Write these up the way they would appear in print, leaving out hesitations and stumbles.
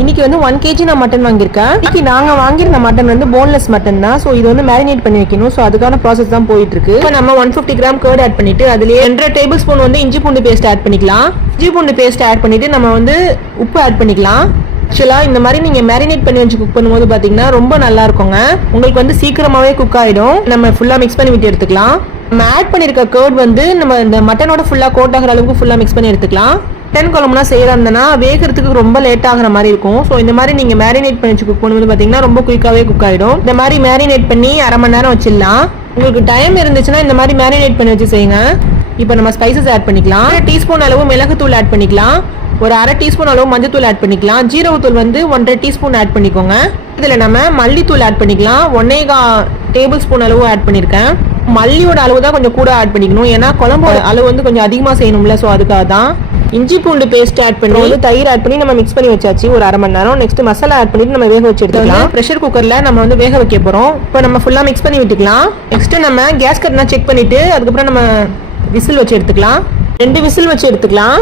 இன்னைக்கு வந்து 1 kg நான் மட்டன் வாங்கியிருக்கேன். இன்னைக்கு நாங்கள் வாங்கியிருந்த மட்டன் வந்து போன்லெஸ் மட்டன் தான். ஸோ இது வந்து மேரினேட் பண்ணி வைக்கணும். ஸோ அதுக்கான ப்ராசஸ் தான் போயிட்டு இருக்கு. இப்போ நம்ம 150 கிராம் கர்ட் ஆட் பண்ணிட்டு அதுலேயே 2 டேபிள் ஸ்பூன் வந்து இஞ்சி பூண்டு பேஸ்ட் ஆட் பண்ணிக்கலாம். இஞ்சி பூண்டு பேஸ்ட் ஆட் பண்ணிட்டு நம்ம வந்து உப்பு ஆட் பண்ணிக்கலாம். ஆக்சுவலாக இந்த மாதிரி நீங்கள் மேரினேட் பண்ணி வச்சு குக் பண்ணும்போது பார்த்தீங்கன்னா ரொம்ப நல்லா இருக்குங்க. உங்களுக்கு வந்து சீக்கிரமாகவே குக் ஆகிடும். நம்ம ஃபுல்லாக மிக்ஸ் பண்ணி விட்டு எடுத்துக்கலாம். நம்ம ஆட் பண்ணியிருக்க கர்ட் வந்து நம்ம இந்த மட்டனோட ஃபுல்லாக கோட் ஆகிற அளவுக்கு ஃபுல்லாக மிக்ஸ் பண்ணி எடுத்துக்கலாம். மட்டன் குழம்புனா செய்யறதுனா வேகிறதுக்கு ரொம்ப லேட் ஆகிற மாதிரி இருக்கும். ஸோ இந்த மாதிரி நீங்கள் மேரினேட் பண்ணி வச்சு குக் பண்ணும்போது பார்த்தீங்கன்னா ரொம்ப குயிக்காகவே குக் ஆகிடும். இந்த மாதிரி மேரினேட் பண்ணி அரை மணி நேரம் வச்சிடலாம். உங்களுக்கு டைம் இருந்துச்சுன்னா இந்த மாதிரி மேரினேட் பண்ணி வச்சு செய்யுங்க. இப்போ நம்ம ஸ்பைசஸ் ஆட் பண்ணிக்கலாம். 1 டீஸ்பூன் அளவு மிளகுத்தூள் ஆட் பண்ணிக்கலாம். ஒரு அரை டீஸ்பூன் அளவு மஞ்சத்தூள் ஆட் பண்ணிக்கலாம். ஜீரகத்தூள் வந்து 1.5 டீஸ்பூன் ஆட் பண்ணிக்கோங்க. இதில் நம்ம மல்லித்தூள் ஆட் பண்ணிக்கலாம். 1.25 டேபிள் ஸ்பூன் அளவு ஆட் பண்ணியிருக்கேன். மல்லியோட அளவு தான் கொஞ்சம் கூட ஆட் பண்ணிக்கணும். ஏன்னா குழம்போட அளவு வந்து கொஞ்சம் அதிகமாக செய்யணும்ல. ஸோ அதுக்காக தான். இஞ்சி பூண்டு பேஸ்ட் ஆட் பண்ணி தயிர் ஆட் பண்ணி நம்ம மிக்ஸ் பண்ணி வச்சாச்சு ஒரு அரை மணி நேரம். நெக்ஸ்ட் மசாலா ஆட் பண்ணிட்டு நம்ம வேக வச்சு எடுத்துக்கலாம். ப்ரெஷர் குக்கர்ல நம்ம வந்து வேக வைக்க போறோம். இப்போ நம்ம ஃபுல்லா மிக்ஸ் பண்ணி விட்டுக்கலாம். நெக்ஸ்ட் நம்ம கேஸ் கட்னா செக் பண்ணிட்டு அதுக்கப்புறம் நம்ம விசில் வச்சு எடுத்துக்கலாம். 2 விசில் வச்சு எடுத்துக்கலாம்.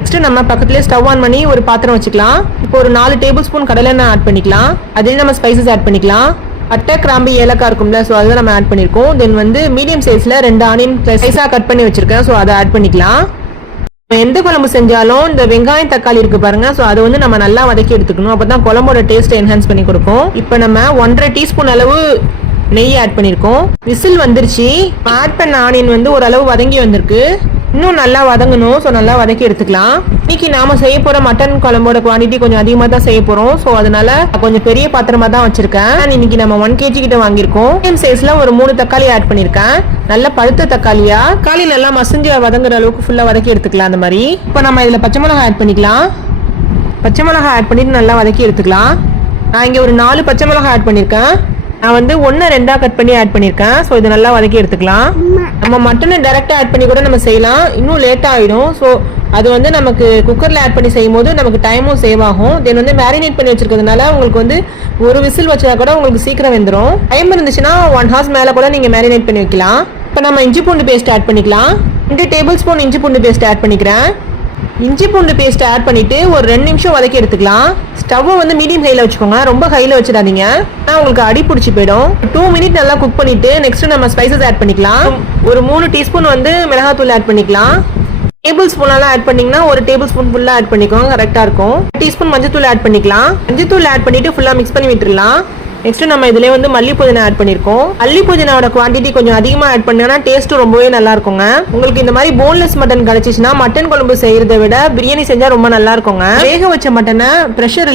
நெக்ஸ்ட் நம்ம பக்கத்துலேயே ஸ்டவ் ஆன் பண்ணி ஒரு பாத்திரம் வச்சுக்கலாம். இப்போ ஒரு 4 டேபிள் ஸ்பூன் கடலெண்ணெய் ஆட் பண்ணிக்கலாம். அதில் நம்ம ஸ்பைசஸ் ஆட் பண்ணிக்கலாம். பட்டை கிராம்பு ஏலக்காய் இருக்கும்ல. ஸோ அதுதான் நம்ம ஆட் பண்ணியிருக்கோம். தென் வந்து மீடியம் சைஸில் 2 ஆனியன் ஸ்லைஸாக கட் பண்ணி வச்சிருக்கேன். ஸோ அதை ஆட் பண்ணிக்கலாம். எந்த குழம்பு செஞ்சாலும் இந்த வெங்காயம் தக்காளி இருக்கு பாருங்க. ஸோ அதை வந்து நம்ம நல்லா வதக்கி எடுத்துக்கணும். அப்போ தான் குழம்போட டேஸ்ட்டை என்ஹான்ஸ் பண்ணி கொடுக்கும். இப்போ நம்ம 1.5 டீஸ்பூன் அளவு நெய் ஆட் பண்ணியிருக்கோம். விசில் வந்துருச்சு. ஆட் பண்ண ஆனியன் வந்து ஓரளவு வதங்கி வந்திருக்கு. இன்னும் நல்லா வதங்கணும். ஸோ நல்லா வதக்கி எடுத்துக்கலாம். இன்னைக்கு நாம செய்ய போற மட்டன் குழம்போட குவான்டிட்டி கொஞ்சம் அதிகமாக தான் செய்ய போறோம். ஸோ அதனால கொஞ்சம் பெரிய பாத்திரமா தான் வச்சிருக்கேன். இன்னைக்கு நம்ம 1 kg கிட்ட வாங்கியிருக்கோம். மீடியம் சைஸ்ல ஒரு 3 தக்காளி ஆட் பண்ணியிருக்கேன். நல்ல பழுத்த தக்காளியா தக்காளி நல்லா மசிஞ்சு வதங்குற அளவுக்கு ஃபுல்லா வதக்கி எடுத்துக்கலாம். அந்த மாதிரி இப்போ நம்ம இதுல பச்சை மிளகாய் ஆட் பண்ணிக்கலாம். பச்சை மிளகாய் ஆட் பண்ணிட்டு நல்லா வதக்கி எடுத்துக்கலாம். நான் இங்க ஒரு 4 பச்சை மிளகாய் ஆட் பண்ணியிருக்கேன். நான் வந்து 1-2 கட் பண்ணி ஆட் பண்ணியிருக்கேன். ஸோ இதை நல்லா வதக்கி எடுத்துக்கலாம். நம்ம மட்டனை டைரெக்டாக ஆட் பண்ணி கூட நம்ம செய்யலாம். இன்னும் லேட் ஆகிடும். ஸோ அது வந்து நமக்கு குக்கரில் ஆட் பண்ணி செய்யும் போது நமக்கு டைமும் சேவ் ஆகும். தென் வந்து மேரினேட் பண்ணி வச்சிருக்கிறதுனால உங்களுக்கு வந்து ஒரு விசில் வச்சா கூட உங்களுக்கு சீக்கிரம் வெந்துடும். டைம் இருந்துச்சுன்னா 1 ஹவர்ஸ் மேலே கூட நீங்கள் மேரினேட் பண்ணி வைக்கலாம். இப்போ நம்ம இஞ்சி பூண்டு பேஸ்ட் ஆட் பண்ணிக்கலாம். 2 டேபிள் ஸ்பூன் இஞ்சி பூண்டு பேஸ்ட் ஆட் பண்ணிக்கிறேன். இஞ்சி பூண்டு பேஸ்ட் ஆட் பண்ணிட்டு ஒரு 2 நிமிஷம் வதக்கி எடுத்துக்கலாம். ஸ்டவ் வந்து மீடியம் ஹைல வச்சுக்கோங்க. ரொம்ப ஹைல வச்சிடாதீங்க. உங்களுக்கு அடி பிடிச்சி போயிடும். 2 மினிட் நல்லா குக் பண்ணிட்டு நெக்ஸ்ட் நம்ம ஸ்பைசஸ் ஆட் பண்ணிக்கலாம். ஒரு 3 டீஸ்பூன் வந்து மிளகாத்தூள் ஆட் பண்ணிக்கலாம். டேபிள் ஸ்பூனெல்லாம் ஆட் பண்ணீங்கன்னா ஒரு டேபிள் ஸ்பூன் ஃபுல்லா ஆட் பண்ணிக்கோங்க. கரெக்டா இருக்கும். 1 டீஸ்பூன் மஞ்சத்தூள் ஆட் பண்ணிக்கலாம். மஞ்சத்தூள் ஆட் பண்ணிட்டு ஃபுல்லா மிக்ஸ் பண்ணி விட்டுறலாம். நெக்ஸ்ட் நம்ம இதுல வந்து மல்லி புதினா ஆட் பண்ணிருக்கோம். மல்லி புதினாவோட குவான்டிட்டி கொஞ்சம் அதிகமா ஆட் பண்ணா டேஸ்ட் ரொம்பவே நல்லா இருக்குங்க. உங்களுக்கு இந்த மாதிரி போன்லெஸ் மட்டன் கிடைச்சிச்சுன்னா மட்டன் குழம்பு செய்யறதை விட பிரியாணி செஞ்சா ரொம்ப நல்லா இருக்குங்க. வேக வச்ச மட்டனை ப்ரெஷர்